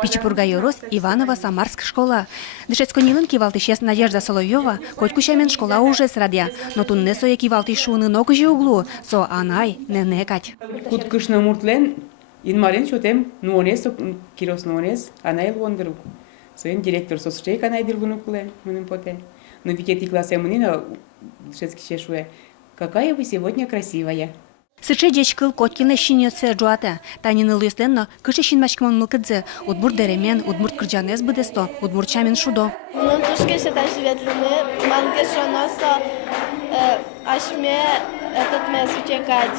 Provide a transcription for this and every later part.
Пичепурга Йорос, Иваново, Самарск школа. Дышецконилын кивалтышес Надежда Соловьева, Котькушамен школа уже срадя, но туннесо я кивалтыш шуны ногжи углу, со анай не некать. Куткышны муртлен, инмален шотем, нуонес, кирос нуонес, анай лондрук. Соен директор соцштейк анай диргунукле, муним поте. Но викети классе мунина, дышецкий чешуе, какая вы сегодня красивая. Сыче дечкыл Коткина шинется джуата, танины лыстенно, кыше шинмашкман мылкыдзе, удмур деремен, удмур кырджанес быдесто, удмур чамен шудо. Bunun tuşkeşe taşıvetlini, mangешоноса, ашме, этот мес утекать,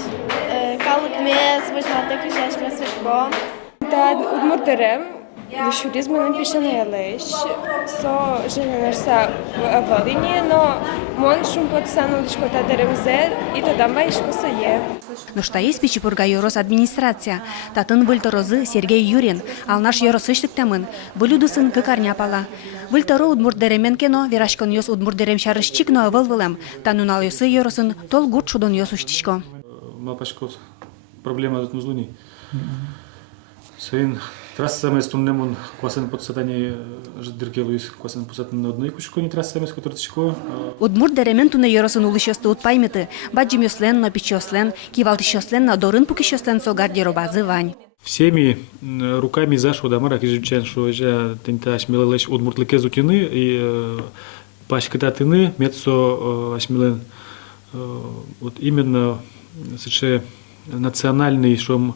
калык мес, возьмата кышаш мес утбом. Да, удмур дерем, дешуризм не пише на елеш, со женерса в Волине, но мон шум подсану лишко та деремзер, и тогда маишко сое. Но что есть Пичепурга Йорос администрация, татын выльторозы Сергей Юрин, ал наш Йоросыштык тамын, вылюдысын кыкарня пала. Выльторо удмур деремен кено, верашкон йос удмур дерем шарышчикно вылвылем, танунал йосы Йоросын тол гурт шудон йосуштичко. Мапашкот проблема тут музлуни. Сейн трассами с туннемон квасен подсатани ждиркелуис квасен подсатани на одной кушкони трассами с которчко. Удмур деремен туне Йоросын улышёсты утпайметы, баджим йослен, но пичослен, кивалтышёслен, на дорын пукишёслен со гардеробазы вань. Всеми руками зашло до мара, кижичен, что я тента ашмелелеш удмуртлыке зутины и пашкататыны мецо ашмелен вот именно сыче национальный шом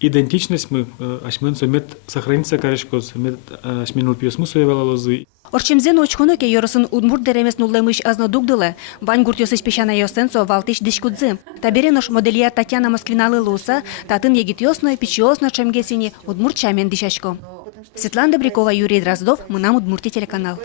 идентичность мы ашмелен сомет сохранится корешкос мет ашменул пьесмусу евалалозы. Орчемзен очконо ке Йоросын удмур деремес нуллемыш азно дугдылы, вань гурт йосыш пешана йосенцо валтыш дишкудзы. Таберенош модельер Татьяна Москвиналы луса, татын егит йосно, пичиосно чемгесини удмур чамен дишачко. Светлана Добрякова, Юрий Дроздов, мы нам Удмуртия телеканал.